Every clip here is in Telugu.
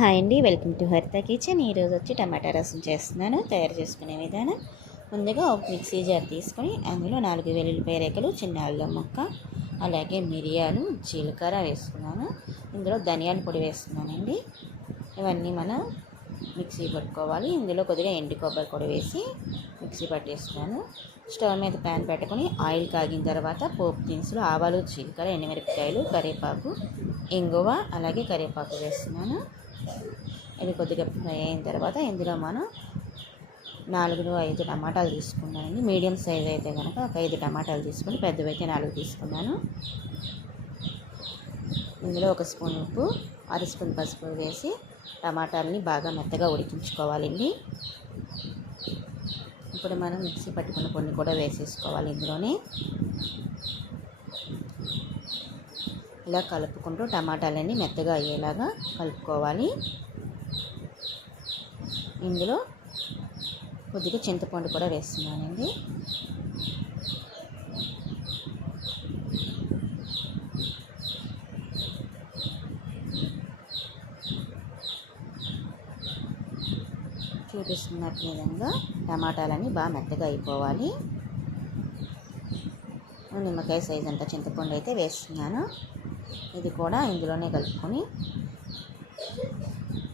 హాయ్ అండి, వెల్కమ్ టు హరిత కిచెన్. ఈరోజు వచ్చి టమాటా రసం చేస్తున్నాను. తయారు చేసుకునే విధానం: ముందుగా ఒక మిక్సీ జార్ తీసుకొని అందులో 4 వెల్లుల్లిపాయ రేఖలు, చిన్న అల్లం ముక్క, అలాగే మిరియాలు, జీలకర్ర వేసుకున్నాను. ఇందులో ధనియాల పొడి వేస్తున్నానండి. ఇవన్నీ మనం మిక్సీ పట్టుకోవాలి. ఇందులో కొద్దిగా ఎండు కొబ్బరి పొడి వేసి మిక్సీ పట్టేస్తున్నాను. స్టవ్ మీద ప్యాన్ పెట్టుకొని ఆయిల్ కాగిన తర్వాత పోపు దినుసులు, ఆవాలు, జీలకర్ర, ఎండుమిరపకాయలు, కరివేపాకు, ఇంగువ, అలాగే కరివేపాకు వేస్తున్నాను. ఇవి కొద్దిగా ఫ్రై అయిన తర్వాత ఇందులో మనం 4-5 టమాటాలు తీసుకున్నానండి. మీడియం సైజ్ అయితే కనుక ఒక 5 టమాటాలు తీసుకుని, పెద్దవైతే 4 తీసుకున్నాను. ఇందులో 1 స్పూన్ ఉప్పు, 1/2 స్పూన్ పసుపు వేసి టమాటాలని బాగా మెత్తగా ఉడికించుకోవాలండి. ఇప్పుడు మనం మిక్సీ పట్టుకున్న పొడిని కూడా వేసేసుకోవాలి. ఇందులోనే ఇలా కలుపుకుంటూ టమాటాలన్నీ మెత్తగా అయ్యేలాగా కలుపుకోవాలి. ఇందులో కొద్దిగా చింతపండు కూడా వేస్తున్నానండి. చూపిస్తున్న విధంగా టమాటాలన్నీ బాగా మెత్తగా అయిపోవాలి. నిమ్మకాయ సైజ్ అంత చింతపండు అయితే వేస్తున్నాను. ఇది కూడా ఇందులోనే కలుపుకొని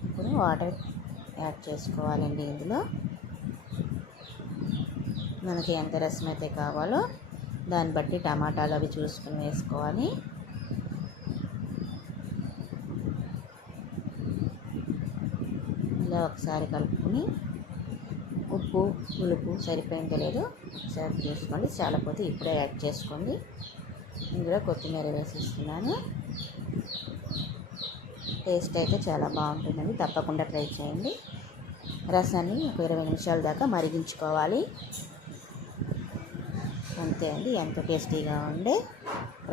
ఇప్పుడు వాటర్ యాడ్ చేసుకోవాలండి. ఇందులో మనకి ఎంత రసం అయితే కావాలో దాన్ని బట్టి టమాటాలు అవి చూసుకొని వేసుకోవాలి. ఇలా ఒకసారి కలుపుకొని ఉప్పు, పులుపు సరిపోయిందో లేదో ఒకసారి చూసుకోండి. చాలాపోతే ఇప్పుడే యాడ్ చేసుకోండి. ఇందులో కొత్తిమీర వేసేస్తున్నాను. టేస్ట్ అయితే చాలా బాగుంటుందండి, తప్పకుండా ట్రై చేయండి. రసాన్ని ఒక 20 నిమిషాల దాకా మరిగించుకోవాలి. అంతే అండి, ఎంతో టేస్టీగా ఉండే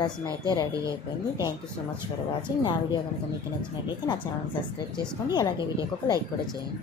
రసం అయితే రెడీ అయిపోయింది. Thank you so much for watching. నా వీడియో కనుక మీకు నచ్చినట్లయితే నా ఛానల్ సబ్స్క్రైబ్ చేసుకోండి. అలాగే వీడియోకి ఒక లైక్ కూడా చేయండి.